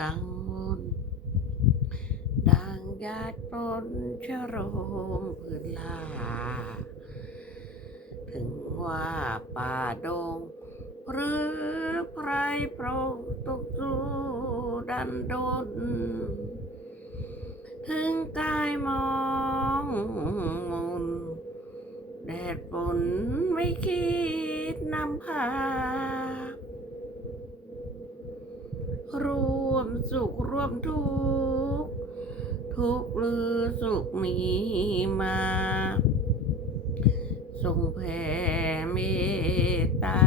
กังวลดังญาติปนชโรมพื้นลา ถึงว่าป่าดง หรือไพรโปรตกสู่ดันดนถึงกายมองมนแดดฝนไม่คิดนำพา ร่วมสุขร่วมทุกข์ทุกหรือสุขมีมาทรงแผ่เมตตา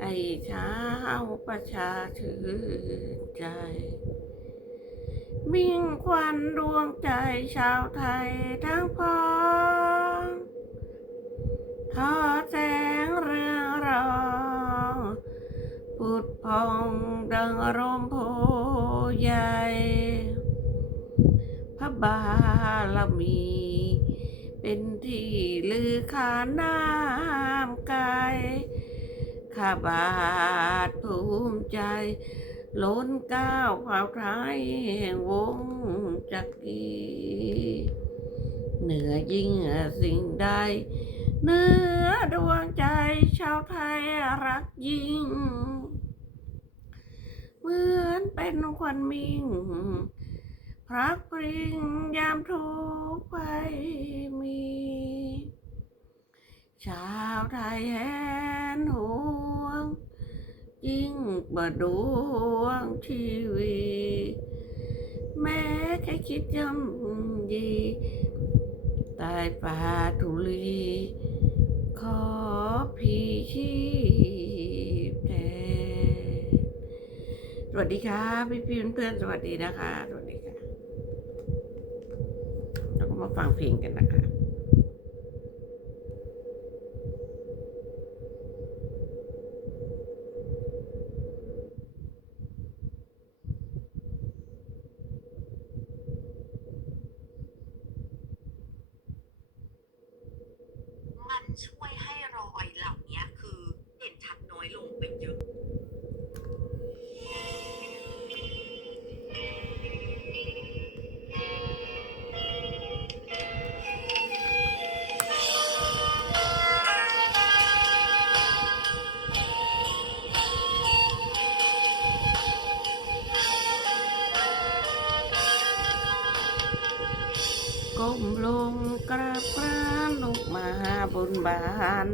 ให้ชาวประชาชื่นใจ มิ่งควันดวงใจชาวไทยทั้งพ้องทอดแสงเรือ พุดพองดังร่มโพใหญ่พระบารมี เป็นที่ลือขานน้ำกายข้าบาทภูมิใจ ล้นก้าวเผ่าไทยแห่งวงจักรีเหนือยิ่งสิ่งใดเหนือดวงใจชาวไทยรักยิ่ง เหมือนเป็นควันมิ่ง พรักปริงยามทุกข์ภัยมี ชาวไทยแหนห่วง ยิ่งบดวงชีวี แม้แค่คิดยำยีตายป่าทุลี ขอพี่ชี วัสดีค่ะพี่พี่เพื่อนๆสวัสดีนะคะ สวัสดีค่ะ เราก็มาฟังเพลงกันนะคะ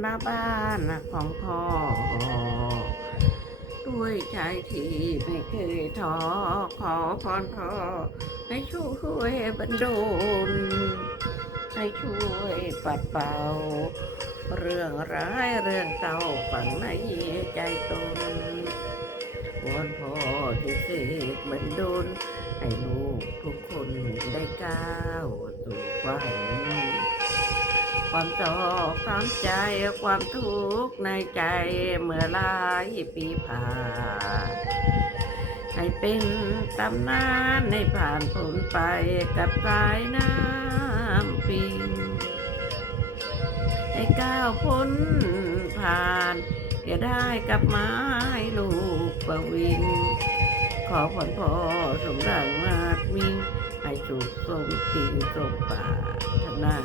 นหน้าบ้านของพ่อ ด้วยใจที่ไม่เคยท้อขอพรพ่อให้ช่วยบรรดลให้ช่วยปัดเป่า เรื่องร้ายเรื่องเก่าฝังในใจตนวอนพ่อที่เสกบรรดลให้ลูกทุกคนได้ก้าวสู่ฝัน ความโศกความใจความทุกข์ในใจเมื่อหลายปีผ่านให้เป็นตำนานในผ่านผลไปกับสายน้ำปิงให้ก้าวพ้นผ่านอย่าได้กลับมาให้ลูกประวิงขอพรพ่อสมดังมาดมิงให้สุขสมจริงสมปรารถนา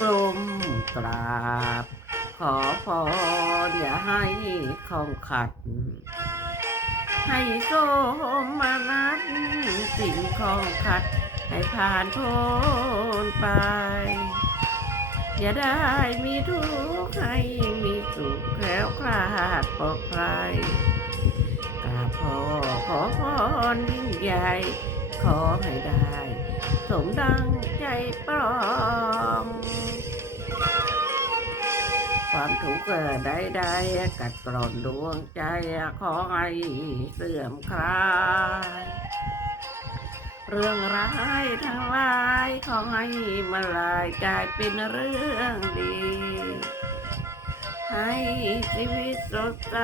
กลมกราบ ขอพรอย่าให้ของขัด ให้โสมานัดสิ่งของขัด ให้ผ่านพ้นไป อย่าได้มีทุกข์ให้มีสุขแคล้วคลาดปลอดภัยกราบพ่อขอพรยิ่งใหญ่ขอให้ได้ สมดังใจปรองความทุกข์ใดๆกัดกร่อนดวงใจขอให้เสื่อมคลายเรื่องร้ายทั้งหลายขอให้มาลายกลายเป็นเรื่องดี ให้ชีวิตสดใส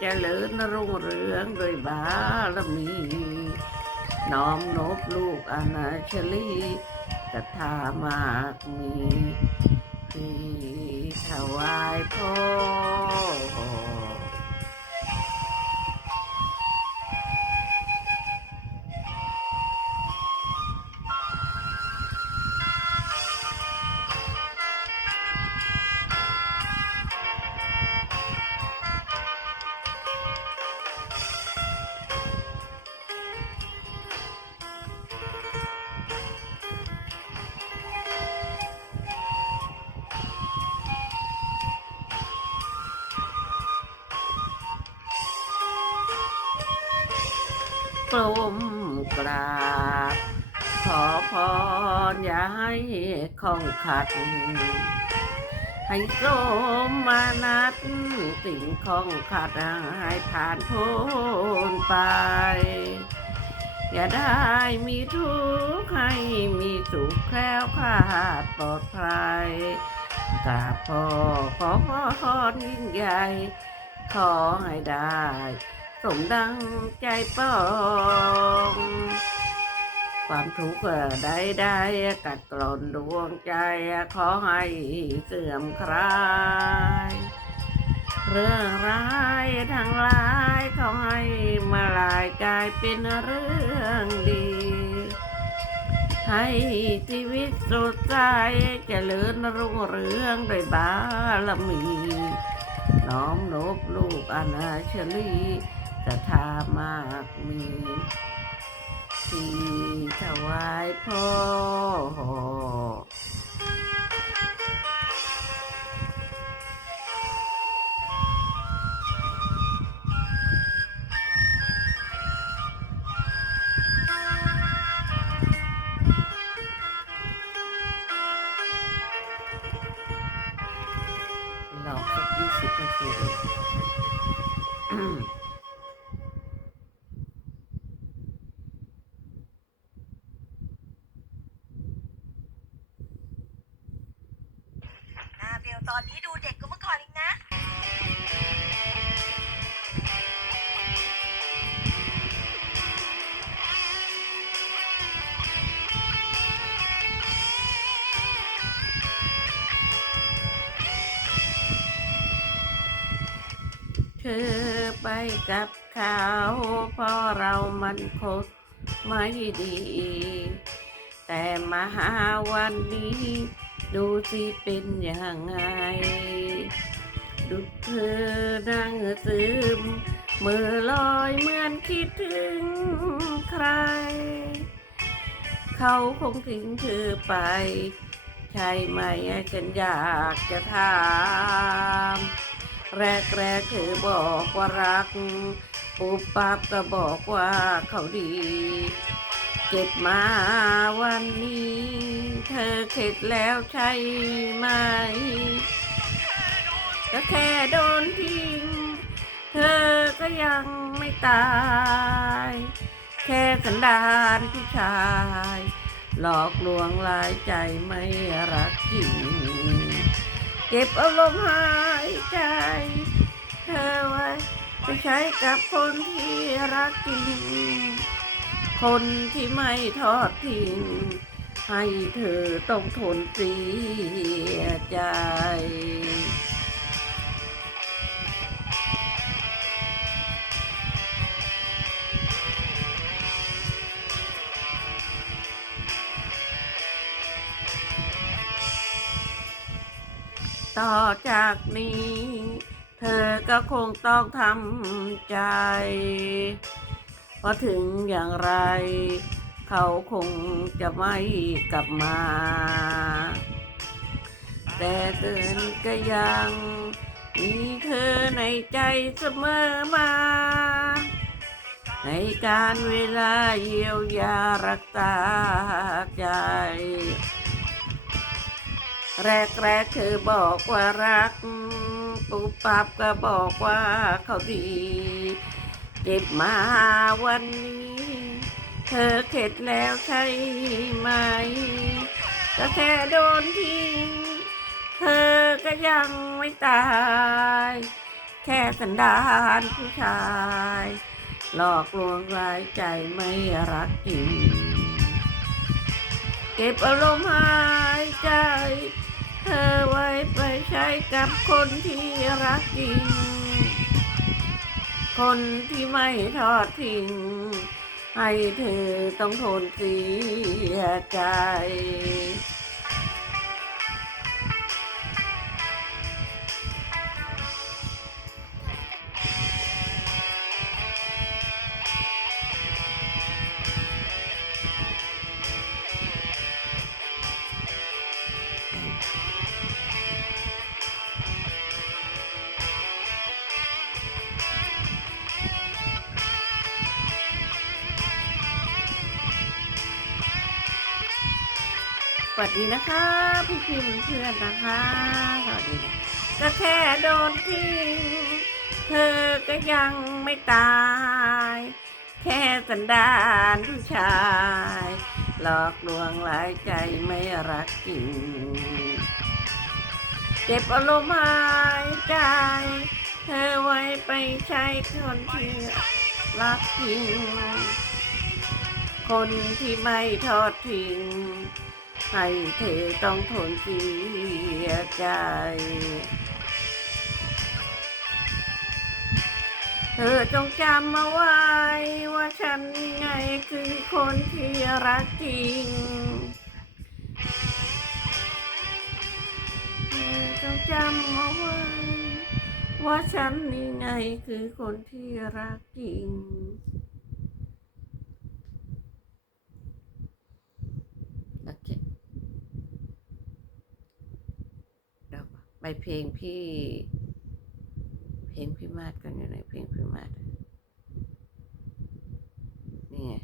เจริญรุ่งเรืองโดยบารมี น้อมนบลูกอนาชลีศรัทธามากมีที่ถวายพ่อัดให้โสมมานัดสิ่งของขัดให้ผ่านพ้นไป อย่าได้มีทุกข์ให้มีสุขแคล้วคลาดปลอดภัยกราบพ่อขอพรยิ่งใหญ่ ขอให้ได้ สมดังใจปอง ความทุกข์ใดๆกัดกร่อนดวงใจขอให้เสื่อมคลาย เรื่องร้ายทั้งหลายขอให้มาลายกลายเป็นเรื่องดี ให้ชีวิตสดใสเจริญรุ่งเรืองด้วยบารมี น้อมนบลูกอนาชลีศรัทธามากมี ที่ถวายพ่อ ธอไปกับเขาเพราะเรามันคบไม่ดี แต่มาหาวันนี้ ดูสิเป็นยังไง ดูเธอนั่งซึมมือลอยเหมือนคิดถึงใคร เขาคงทิ้งเธอไป ใช่ไหมฉันอยากจะถาม แรกแรกๆเธอบอกว่ารัก ปุบปับก็บอกว่าเขาดีเก็บมาวันนี้ เธอเข็ดแล้วใช่ไหมก็แค่โดนทิ้ง เธอก็ยังไม่ตาย แค่สันดานผู้ชาย หลอกลวงลายใจไม่รักจริง เก็บอารมณ์หายใจเธอไว้ไปใช้กับคนที่รักจริง คนที่ไม่ทอดทิ้ง ให้เธอต้องทนเสียใจ ต่อจากนี้ เธอก็คงต้องทำใจ เพราะถึงอย่างไร เขาคงจะไม่กลับมา แต่เตือนก็ยังมีเธอในใจเสมอมา ในการเวลาเยียวยารักษาใจ แรกแรกๆเธอบอกว่ารัก ปุ๊บปับก็บอกว่าเขาดีเจ็บมาวันนี้ เธอเข็ดแล้วใช่ไหมก็แค่โดนทิ้ง เธอก็ยังไม่ตาย แค่สันดานผู้ชาย หลอกลวงรายใจไม่รักจริงเก็บอารมณ์หายใจ เธอไว้ไปใช้กับคนที่รักจริง คนที่ไม่ทอดทิ้ง ให้เธอต้องทนเสียใจ สวัสดีนะคะพี่พี่เพื่อนๆนะคะสวัสดีก็แค่โดนทิ้งเธอก็ยังไม่ตาย แค่สันดานผู้ชาย หลอกลวงหลายใจไม่รักจริงเก็บอารมณ์หายใจ เธอไว้ไปใช้คนที่รักจริง คนที่ไม่ทอดทิ้ง ให้เธอต้องทนเสียใจ เธอจงจำมาไว้ ว่าฉันไงคือคนที่รักจริงเธอจงจำมาไว้ ว่าฉันนี่ไงคือคนที่รักจริง โอเคเดี๋ยวไป เพลงพี่ เพลงพี่มาดกันอยู่ในเพลงพี่มาดนี่ไง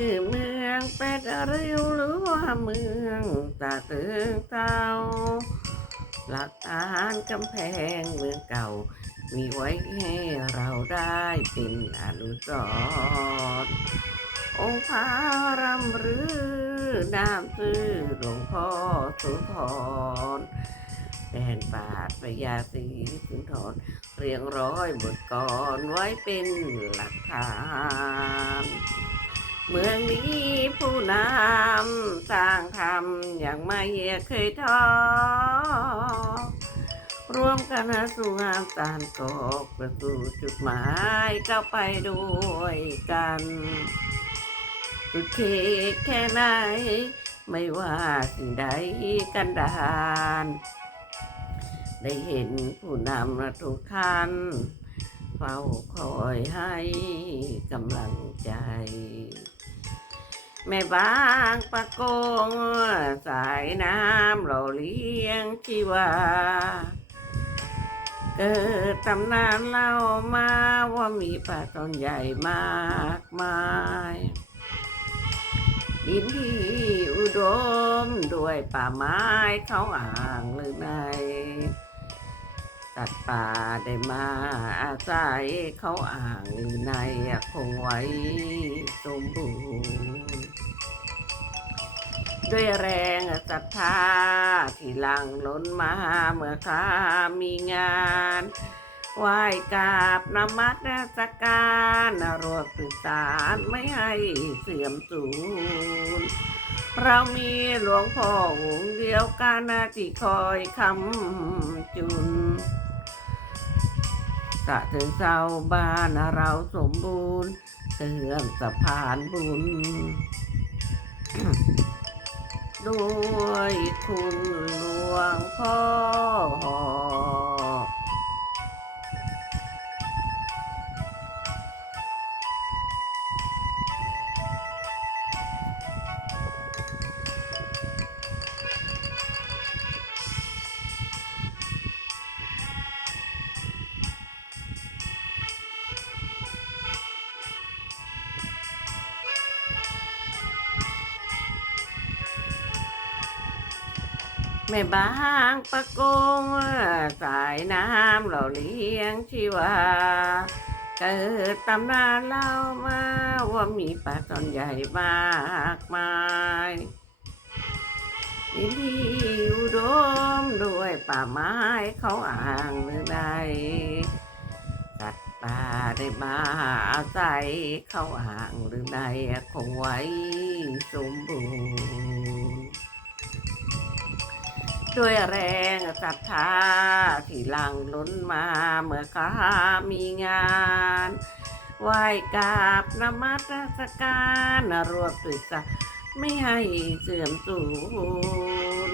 คือเมืองแปดริ้วหรือว่าเมืองตาตืองเตาหลักฐานกำแพงเมืองเก่า มีไว้ให้เราได้เป็นอนุสรณ์องค์พระรำรือน้ำตื้อหลวงพ่อสุธรแดนปาดพญาศรีสุนทรเรียงร้อยบทกรไว้เป็นหลักฐาน เมืองนี้ผู้นำสร้างทำอย่างไม่เคยท้อร่วมกันสู่งานตานกอกประตูจุดหมายก้าไปด้วยกันสุดเขตแค่ไหน ไม่ว่าสิ่งใดกันดานได้เห็นผู้นำทุกท่านเฝ้าคอยให้กำลังใจ แม่บางปะกง สายน้ำเราเลี้ยงชีวา เกิดตำนานเล่ามาว่ามีป่าต้นใหญ่มากมายดินที่อุดมด้วยป่าไม้เขาอ่างหรือใน สัตว์ป่าได้มาอาศัยเขาอ่างหรือในคงไว้สมบูรณ์ด้วยแรงศรัทธาที่หลังล้นมาเมื่อข้ามีงานไหว้กราบนมัสการรวมสืบสารไม่ให้เสื่อมสูญเรามีหลวงพ่อองค์เดียวกันที่คอยคำจุน กะถึงเศร้าบ้านเราสมบูรณ์เสื่อมสะพานบุญ ด้วยคุณหลวงพ่อ แม่บางประกงสายน้ำเราเลี้ยงชีวา เกิดตำนานเล่ามาว่ามีปลาตอนใหญ่มากมายดินที่อุดมด้วยป่าไม้เขาอ่างหรือใดสัตว์ป่าได้มาอาศัยเขาอ่างหรือใดคงไว้สมบูรณ์ ด้วยแรงศรัทธาที่หลังล้นมาเมื่อข้ามีงานไหว้กราบนมัสการรวบตึกษะไม่ให้เสื่อมสูญ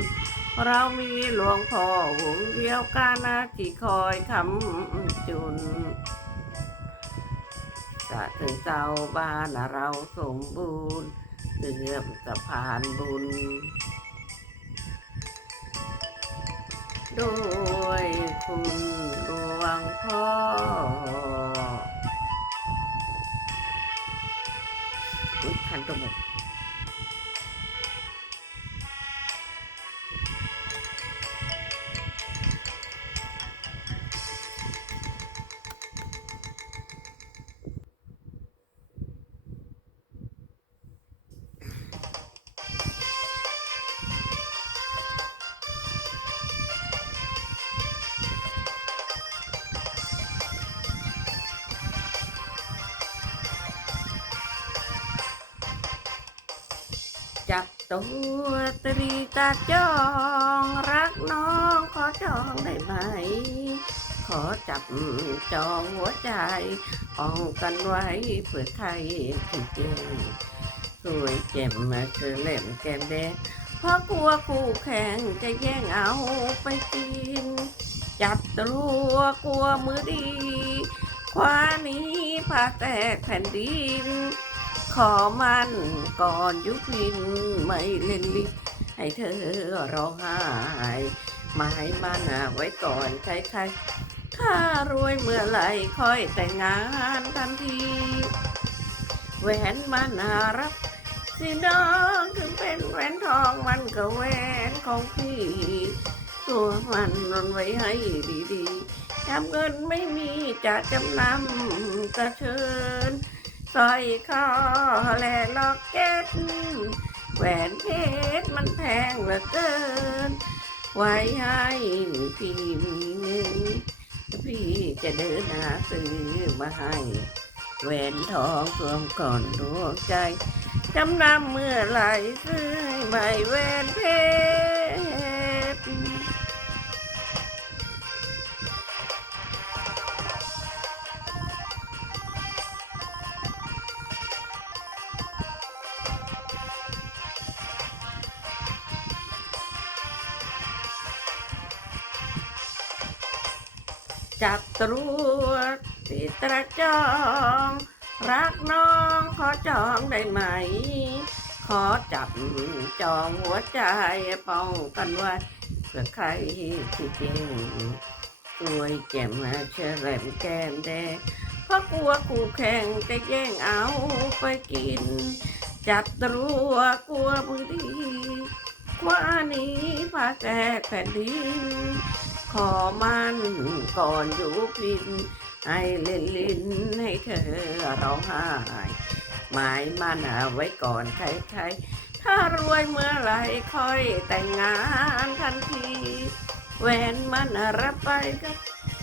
เรามีหลวงพ่อวงเดียวกันนะที่คอยคำจุนจะถึงเจ้าบ้านเราสมบูรณ์เสื่อมสะพานบุญ ด้วยคุณหลวงพ่อ ขันตรงหมด ตัวตรีตาจองรักน้องขอจองได้ไหม ขอจับจองหัวใจป้องกันไว้เผื่อใครที่เจงสวยเจ็มมาเธอเล่มแก้มแดงเพราะกลัวคู่แข่งจะแย่งเอาไปกิน จับตัวกลัวมือดี คว้านี้พาแตกแผ่นดิน ขอมันก่อนยุพินไม่เล่นลิบให้เธอร้องไห้มายมันไว้ก่อนใครๆถ้ารวยเมื่อไหร่ค่อยแต่งงานทันทีแหวนมันรักสิน้องถึงเป็นแหวนทองมันก็แหวนของพี่ตัวมันนนไว้ให้ดีๆจำเงินไม่มีจะจำนำก็เชิญ สร้อยคอและล็อกเก็ตแหวนเพชรมันแพงเหลือเกิน ไว้ให้พี่มีเงินพี่จะเดินหาซื้อมาให้แหวนทองสวมก่อนดวงใจจำนำเมื่อไหรซื้อใหม่แหวนเพชร รวจติตราจอง รักน้องขอจองได้ไหม ขอจับจองหัวใจป้องกันไว้เพื่อใครที่จริงสวยแจ่มเชอแรมแก้มแดงเพราะกลัวคู่แข่งจะแย่งเอาไปกิน จับตรัวกลัวมือดีกว่านี้พาแจกแผ่นดิน ขอมันก่อนอยู่พินให้เล่นลิ้นให้เธอร้องไห้หมายมันาไว้ก่อนใครๆถ้ารวยเมื่อไหรค่อยแต่งงานทันทีแหวนมันรับไปกับ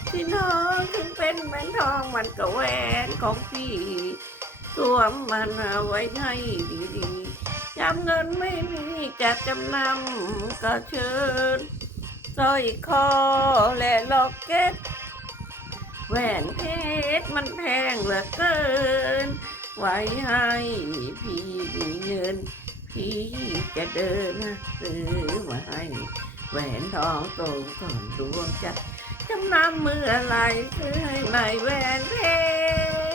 พี่น้องถึงเป็นแหวนทองมันก็แหวนของพี่สวมมันเอาไว้ให้ดีๆจำเงินไม่มีจะจำนำก็เชิญ สร้อยคอและล็อกเก็ต แหวนเพชรมันแพงเหลือเกิน ไว้ให้พี่มีเงิน พี่จะเดินซื้อมาให้แหวนทองโตก่อนดวงใจจำนำเมื่อไหรซื้อให้ใหม่แหวนเพชร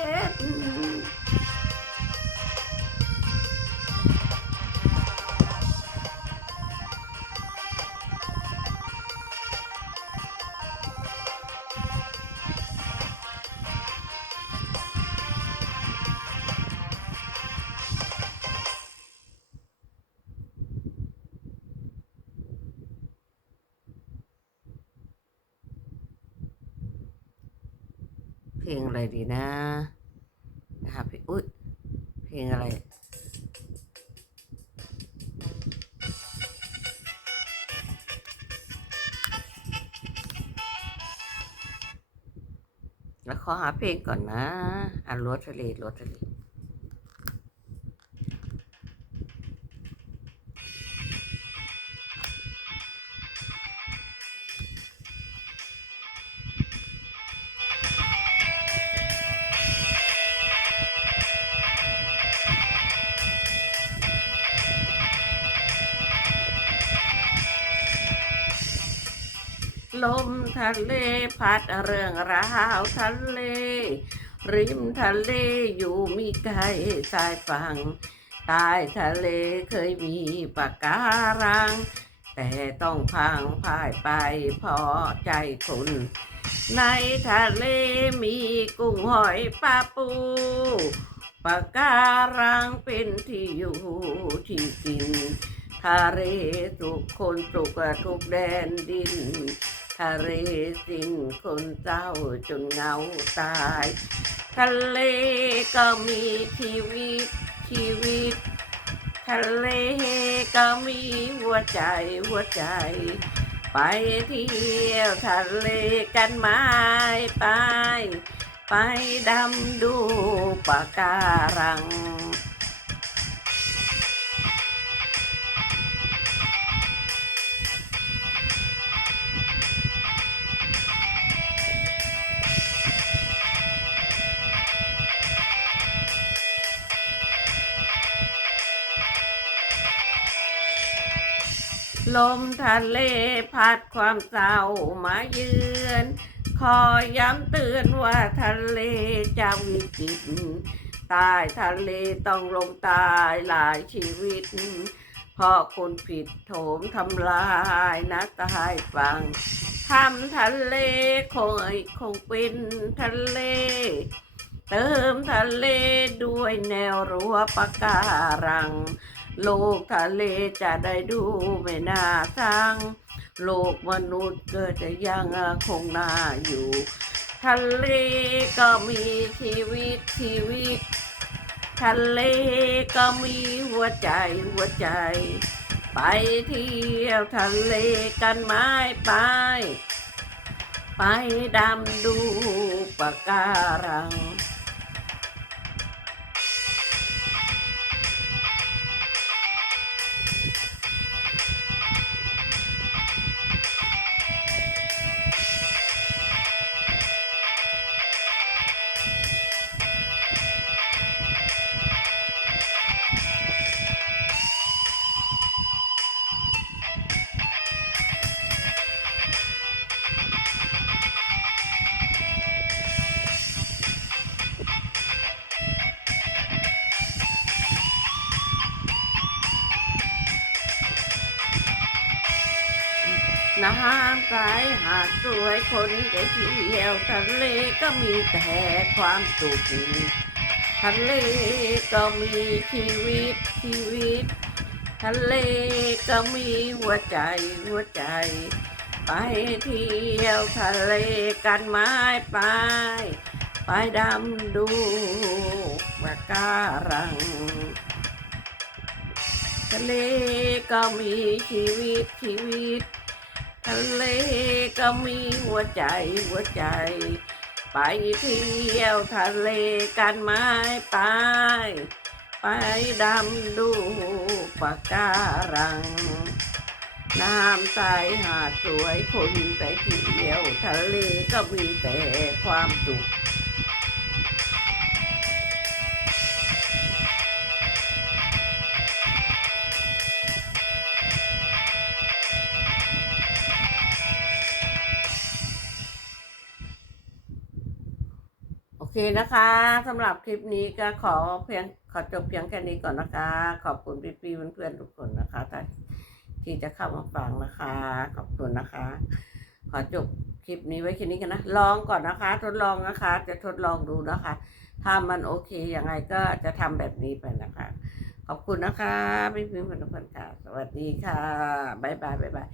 ดีนะนะคะพี่อุ้ยเพลงอะไรแล้วขอหาเพลงก่อนนะอะรถทะเลรถทะเละเลพัดเรื่องราวทะเล ริมทะเลอยู่มีไกลสายฝั่งใต้ทะเลเคยมีปะการัง แต่ต้องพังพ่ายไปเพราะใจคนในทะเลมีกุ้งหอยปลาปูปะการังเป็นที่อยู่ที่กินทะเลสุขคนสุขทุกแดนดิน ทะเลสิ้นคนเจ้าจนเหงาตาย ทะเลก็มีชีวิตชีวิต ทะเลก็มีหัวใจหัวใจ ไปเที่ยวทะเลกันไหมไป ไปดำดูปะการัง ลมทะเลพัดความเศร้ามาเยือนคอยย้ำเตือนว่าทะเลจะวิกฤตใต้ทะเลต้องลงตายหลายชีวิต เพราะคนผิดโถมทำลายนะตายฟังทำทะเลคงคงเป็นทะเล เติมทะเลด้วยแนวรั้วปะการัง โลกทะเลจะได้ดูไม่น่าสังโลกมนุษย์ก็จะยังคงน่าอยู่ ทะเลก็มีชีวิตชีวิต ทะเลก็มีหัวใจหัวใจ ไปเที่ยวทะเลกันไหมไป ไปดำดูปะการัง น้ำใสหาดสวยคนจะเที่ยวทะเลก็มีแต่ความสุขทะเลก็มีชีวิตชีวิต ทะเลก็มีหัวใจหัวใจ ไปเที่ยวทะเลกันไม้ไปไปดำดูปะการัง ทะเลก็มีชีวิตชีวิต ทะเลก็มีหัวใจหัวใจ ไปเที่ยวทะเลกันไหม้ไปไปดำดูปะการัง น้ำใสหาดสวยคนไปเที่ยวทะเลก็มีแต่ความสุข นะคะสำหรับคลิปนี้ก็ขอเพียงขอจบเพียงแค่นี้ก่อนนะคะ ขอบคุณพี่ๆเพื่อนๆทุกคนนะคะที่ที่จะเข้ามาฟังนะคะ ขอบคุณนะคะ ขอจบคลิปนี้ไว้แค่นี้กันนะลองก่อนนะคะ ทดลองนะคะ จะทดลองดูนะคะ ถ้ามันโอเคยังไงก็จะทำแบบนี้ไปนะคะ ขอบคุณนะคะพี่พิมพ์พนพันธ์ค่ะ สวัสดีค่ะบ๊ายบายบ๊ายบาย